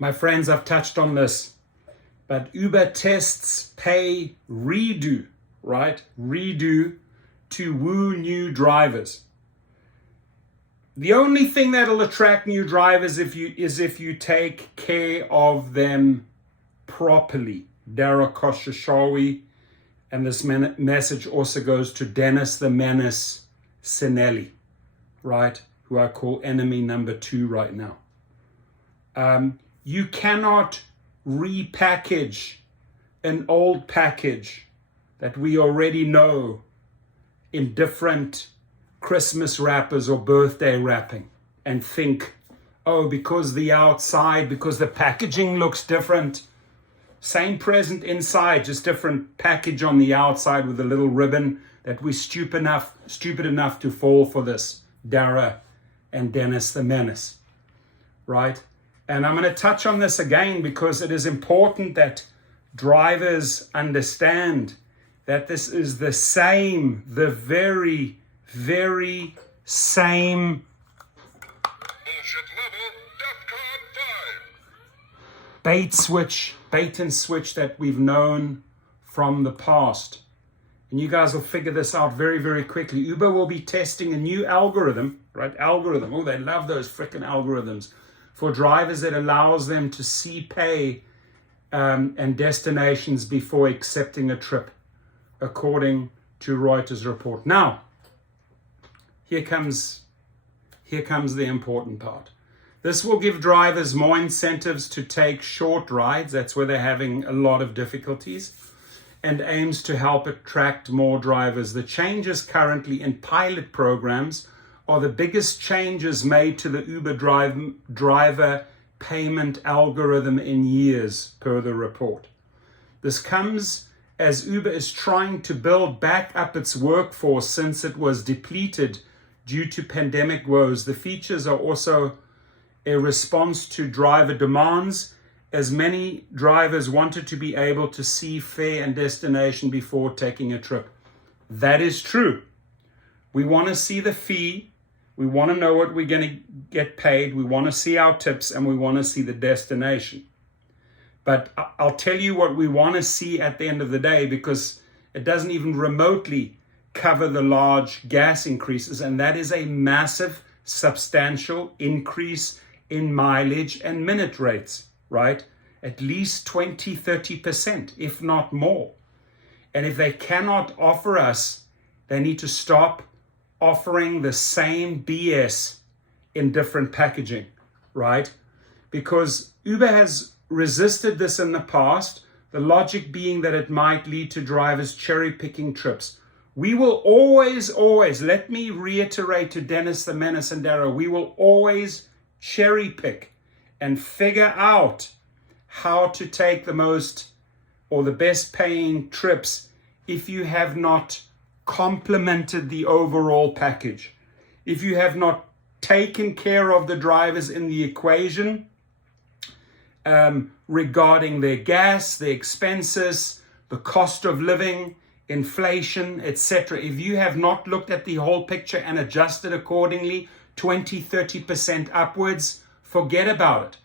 My friends, I've touched on this, but Uber tests pay redo, right? Redo to woo new drivers. The only thing that'll attract new drivers is if you take care of them properly. Dara Koshashawi, and this message also goes to Dennis the Menace Sinelli, right? Who I call enemy number 2 right now. You cannot repackage an old package that we already know in different Christmas wrappers or birthday wrapping and think, oh, because the packaging looks different, same present inside, just different package on the outside with a little ribbon, that we're stupid enough to fall for this, Dara and Dennis the Menace, right? And I'm going to touch on this again because it is important that drivers understand that this is the very, very same bait and switch that we've known from the past. And you guys will figure this out very, very quickly. Uber will be testing a new algorithm, right? Oh, they love those freaking algorithms for drivers that allows them to see pay and destinations before accepting a trip, according to Reuters report. Now, here comes the important part. This will give drivers more incentives to take short rides. That's where they're having a lot of difficulties, and aims to help attract more drivers. The changes currently in pilot programs are the biggest changes made to the Uber driver payment algorithm in years, per the report. This comes as Uber is trying to build back up its workforce since it was depleted due to pandemic woes. The features are also a response to driver demands, as many drivers wanted to be able to see fare and destination before taking a trip. That is true. We want to see the fee. We want to know what we're going to get paid. We want to see our tips, and we want to see the destination. But I'll tell you what we want to see at the end of the day, because it doesn't even remotely cover the large gas increases. And that is a massive, substantial increase in mileage and minute rates, right? At least 20, 30%, if not more. And if they cannot offer us, they need to stop offering the same BS in different packaging, right? Because Uber has resisted this in the past, the logic being that it might lead to drivers cherry-picking trips. We will always, let me reiterate to Dennis the Menace and Dara, we will always cherry-pick and figure out how to take the most or the best paying trips if you have not complemented the overall package. If you have not taken care of the drivers in the equation regarding their gas, their expenses, the cost of living, inflation, etc. If you have not looked at the whole picture and adjusted accordingly, 20, 30% upwards, forget about it,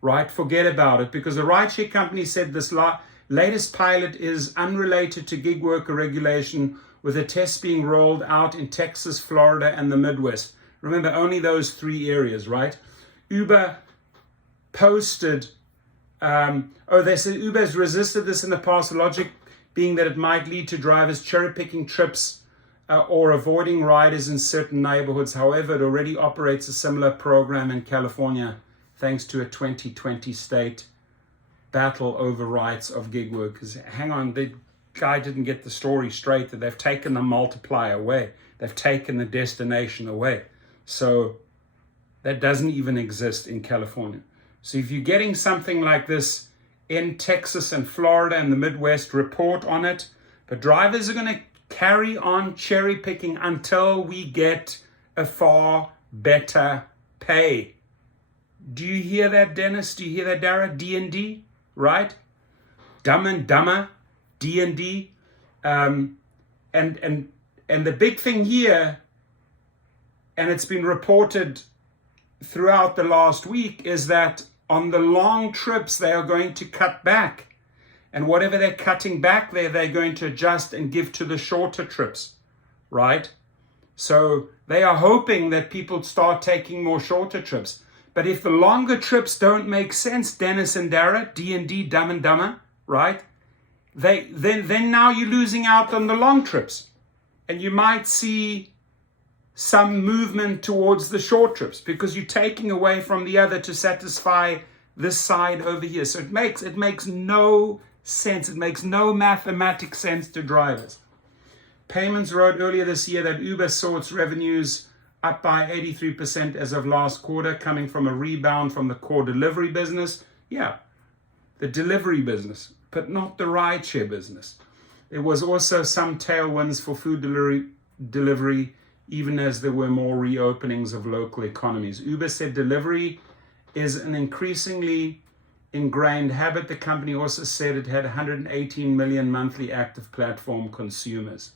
right? Forget about it, because the rideshare company said this latest pilot is unrelated to gig worker regulation, with a test being rolled out in Texas, Florida, and the Midwest. Remember, only those 3 areas, right? Uber posted, they said Uber has resisted this in the past, the logic being that it might lead to drivers cherry-picking trips or avoiding riders in certain neighborhoods. However, it already operates a similar program in California, thanks to a 2020 state battle over rights of gig workers. Hang on, the guy didn't get the story straight, that they've taken the multiplier away. They've taken the destination away. So that doesn't even exist in California. So if you're getting something like this in Texas and Florida and the Midwest, report on it. But drivers are going to carry on cherry picking until we get a far better pay. Do you hear that, Dennis? Do you hear that, Dara? D&D, right? Dumb and Dumber, D&D. And the big thing here, and it's been reported throughout the last week, is that on the long trips, they are going to cut back. And whatever they're cutting back there, they're going to adjust and give to the shorter trips, right? So they are hoping that people start taking more shorter trips. But if the longer trips don't make sense, Dennis and Dara, D&D, Dumb and Dumber, right? Then now you're losing out on the long trips. And you might see some movement towards the short trips because you're taking away from the other to satisfy this side over here. So it makes no sense. It makes no mathematic sense to drivers. Payments wrote earlier this year that Uber saw its revenues up by 83% as of last quarter, coming from a rebound from the core delivery business. Yeah, the delivery business, but not the rideshare business. There was also some tailwinds for food delivery, even as there were more reopenings of local economies. Uber said delivery is an increasingly ingrained habit. The company also said it had 118 million monthly active platform consumers.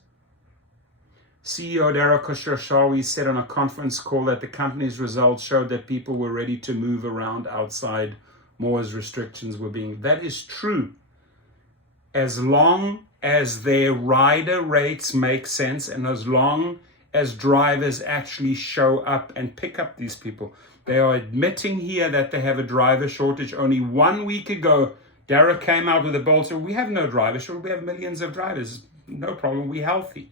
CEO Dara Khosrowshahi said on a conference call that the company's results showed that people were ready to move around outside more as restrictions were being. That is true. As long as their rider rates make sense and as long as drivers actually show up and pick up these people. They are admitting here that they have a driver shortage. Only 1 week ago, Dara came out with a bold saying, we have no driver shortage, we have millions of drivers. No problem, we're healthy.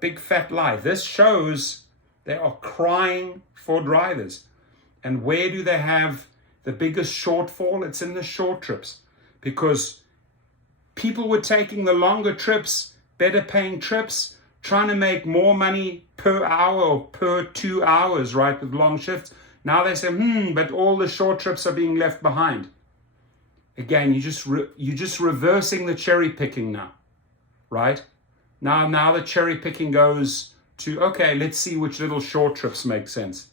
Big fat lie. This shows they are crying for drivers. And where do they have the biggest shortfall? It's in the short trips. Because people were taking the longer trips, better paying trips, trying to make more money per hour or per 2 hours, right, with long shifts. Now they say, but all the short trips are being left behind. Again, you're just reversing the cherry picking now, right? Now the cherry picking goes to, okay, let's see which little short trips make sense.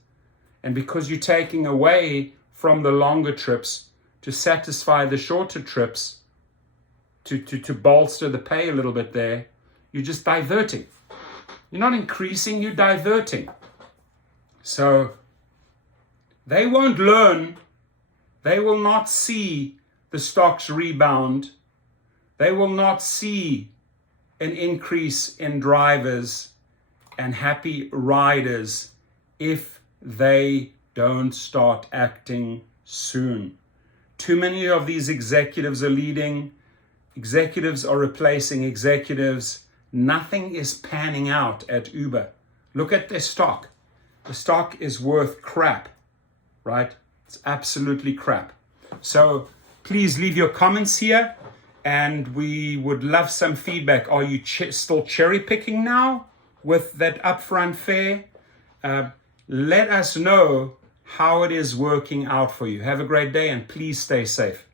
And because you're taking away from the longer trips to satisfy the shorter trips, to bolster the pay a little bit there, you're just diverting. You're not increasing, you're diverting. So they won't learn. They will not see the stocks rebound. They will not see an increase in drivers and happy riders if they don't start acting soon. Too many of these executives are leading. Executives are replacing executives. Nothing is panning out at Uber. Look at their stock. The stock is worth crap, right? It's absolutely crap. So please leave your comments here and we would love some feedback. Are you still cherry picking now with that upfront fare? Let us know how it is working out for you. Have a great day and please stay safe.